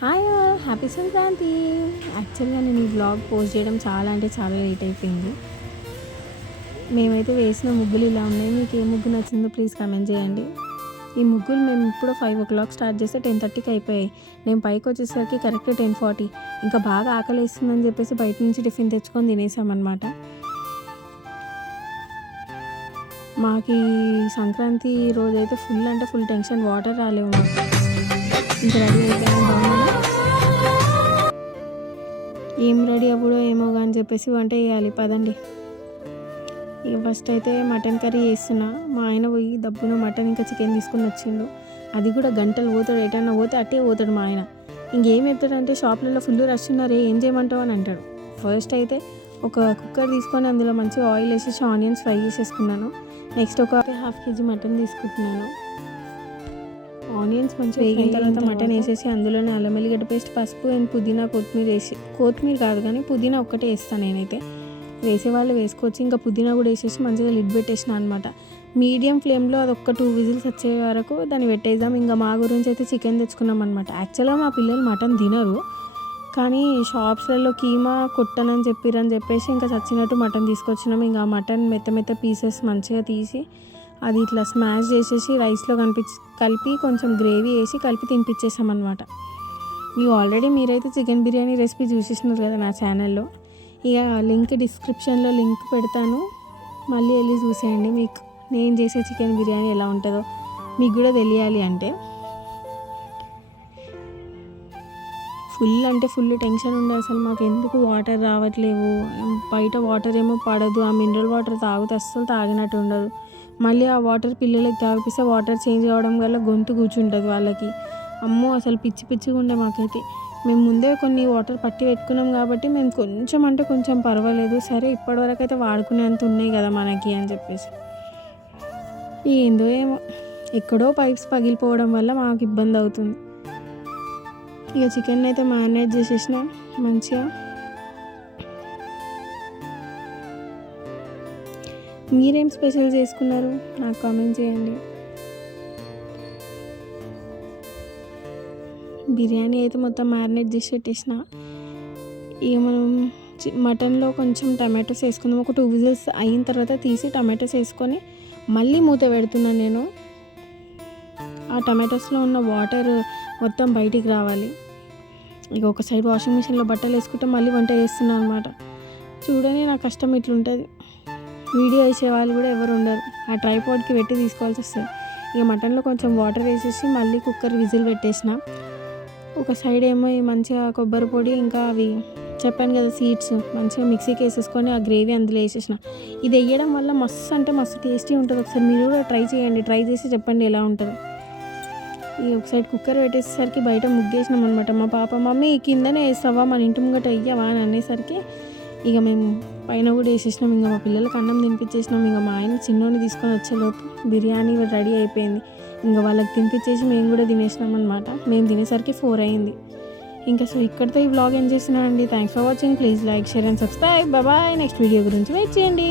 Hi all happy Sankranti. యాక్చువల్గా నేను ఈ వ్లాగ్ పోస్ట్ చేయడం చాలా అంటే చాలా లేట్ అయిపోయింది. మేమైతే వేసిన ముగ్గులు ఇలా ఉన్నాయి. మీకు ఏ ముగ్గు నచ్చిందో ప్లీజ్ కమెంట్ చేయండి. ఈ ముగ్గులు మేము ఇప్పుడు 5 o'clock స్టార్ట్ చేస్తే 10:30కి అయిపోయాయి. నేను పైకి వచ్చేసరికి కరెక్ట్ 10:40. ఇంకా బాగా ఆకలి వేస్తుందని చెప్పేసి బయట నుంచి టిఫిన్ తెచ్చుకొని తినేసామన్నమాట. మాకు ఈ సంక్రాంతి రోజు అయితే ఫుల్ అంటే ఫుల్ టెన్షన్, వాటర్ రాలేవు మాకు. ఇంకా రెడీ అయిపోయాము. బాగుందా? ఏం రెడీ అవ్వడో ఏమో అని చెప్పేసి వంట చేయాలి, పదండి. ఇక ఫస్ట్ అయితే మటన్ కర్రీ చేస్తున్నా. మా ఆయన పోయి దబ్బున మటన్ ఇంకా చికెన్ తీసుకుని వచ్చిండు. అది కూడా గంటలు పోతాడు, ఎటన్నా పోతే అట్టే పోతాడు మా ఆయన. ఇంకేం చెప్తాడంటే షాప్లలో ఫుల్ రష్ ఉన్నారే, ఏం చేయమంటావు అని అంటాడు. ఫస్ట్ అయితే ఒక కుక్కర్ తీసుకొని అందులో మంచిగా ఆయిల్ వేసేసి ఆనియన్స్ ఫ్రై చేసేసుకున్నాను. నెక్స్ట్ ఒక 1/2 kg మటన్ తీసుకుంటున్నాను. ఆనియన్స్ మంచిగా వేగిన తర్వాత మటన్ వేసేసి అందులోనే అల్లం వెల్లిగడ్డ పేస్ట్, పసుపు అండ్ పుదీనా, కొత్తిమీర కాదు కానీ పుదీనా ఒక్కటే వేస్తాను నేనైతే. వేసేవాళ్ళు వేసుకోవచ్చు. ఇంకా పుదీనా కూడా వేసేసి మంచిగా లిడ్ పెట్టేసిన అనమాట. మీడియం ఫ్లేమ్లో అది ఒక 2 whistles వచ్చే వరకు దాన్ని పెట్టేద్దాం. ఇంకా మా గురించి అయితే చికెన్ తెచ్చుకున్నాం అనమాట. యాక్చువల్గా మా పిల్లలు మటన్ తినరు, కానీ షాప్స్లలో కీమా కొట్టనని చెప్పేసి ఇంకా చచ్చినట్టు మటన్ తీసుకొచ్చినాం. ఇంకా మటన్ మెత్త పీసెస్ మంచిగా తీసి అది ఇట్లా స్మాష్ చేసేసి రైస్లో కలిపి కొంచెం గ్రేవీ వేసి కలిపి తినిపించేసామన్నమాట. మీకు ఆల్రెడీ మీరైతే చికెన్ బిర్యానీ రెసిపీ చూసేసినారు కదా నా ఛానల్లో. ఇక లింక్ డిస్క్రిప్షన్లో లింక్ పెడతాను, మళ్ళీ వెళ్ళి చూసేయండి. మీకు నేను చేసే చికెన్ బిర్యానీ ఎలా ఉంటుందో మీకు కూడా తెలియాలి అంటే. ఫుల్ అంటే ఫుల్ టెన్షన్ ఉండే అసలు మాకు, ఎందుకు వాటర్ రావట్లేవు, బయట వాటర్ ఏమో పడదు, ఆ మినరల్ వాటర్ తాగితే అస్సలు తాగినట్టు ఉండదు. మళ్ళీ ఆ వాటర్ పిల్లలకి తాగిపిస్తే వాటర్ చేంజ్ కావడం వల్ల గొంతు కూర్చుంటుంది వాళ్ళకి. అమ్మో అసలు పిచ్చిగా ఉండే మాకైతే. మేము ముందే కొన్ని వాటర్ పట్టి పెట్టుకున్నాం కాబట్టి మేము కొంచెం అంటే కొంచెం పర్వాలేదు, సరే ఇప్పటివరకు అయితే వాడుకునేంత ఉన్నాయి కదా మనకి అని చెప్పేసి. ఏందో ఏమో ఎక్కడో పైప్స్ పగిలిపోవడం వల్ల మాకు ఇబ్బంది అవుతుంది. ఇక చికెన్ అయితే మ్యారినేట్ చేసేసిన మంచిగా. మీరేం స్పెషల్ చేసుకున్నారు నాకు కామెంట్ చేయండి. బిర్యానీ అయితే మొత్తం మ్యారినేట్ చేసి పెట్టేసిన. ఇక మనం మటన్లో కొంచెం టమాటోస్ వేసుకుందాం. ఒక 2 whistles అయిన తర్వాత తీసి టమాటోస్ వేసుకొని మళ్ళీ మూత పెడుతున్నాను నేను. ఆ టమాటోస్లో ఉన్న వాటర్ మొత్తం బయటికి రావాలి. ఇక ఒక సైడ్ వాషింగ్ మిషన్లో బట్టలు వేసుకుంటే మళ్ళీ వంట చేస్తున్నాను అనమాట. చూడని నా కష్టం ఇట్లుంటుంది. వీడియో వేసే వాళ్ళు కూడా ఎవరు ఉండరు, ఆ ట్రైపాడ్కి పెట్టి తీసుకోవాల్సి వస్తుంది. ఇక మటన్లో కొంచెం వాటర్ వేసేసి మళ్ళీ కుక్కర్ విజిల్ పెట్టేసిన. ఒక సైడ్ ఏమో మంచిగా కొబ్బరి పొడి ఇంకా అవి చెప్పాను కదా సీడ్స్ మంచిగా మిక్సీకి వేసేసుకొని ఆ గ్రేవీ అందులో వేసేసిన. ఇది వేయడం వల్ల మస్తు అంటే మస్తు టేస్టీ ఉంటుంది. ఒకసారి మీరు కూడా ట్రై చేయండి, ట్రై చేసి చెప్పండి ఎలా ఉంటుందో. ఈ ఒక సైడ్ కుక్కర్ పెట్టేసరికి బయట ముగ్గేసినాం అనమాట. మా పాప మమ్మీ కిందనే వేస్తావా, మన ఇంటి ముంగట వెయ్యవా అని అనేసరికి ఇక మేము పైన కూడా వేసేసినాం. ఇంకా మా పిల్లలకి అన్నం తినిపించేసినాం. ఇంకా మా ఆయన చిన్నోని తీసుకొని వచ్చేలోపు బిర్యానీ రెడీ అయిపోయింది. ఇంకా వాళ్ళకి తినిపించేసి మేము కూడా తినేసినాం అనమాట. మేము తినేసరికి 4 అయింది. ఇంకా సో ఇక్కడితో ఈ వ్లాగ్ ఎండ్ చేస్తున్నానండి. Thanks for watching. Please like, share and subscribe. Bye. Next video గురించి వెయిట్ చేయండి.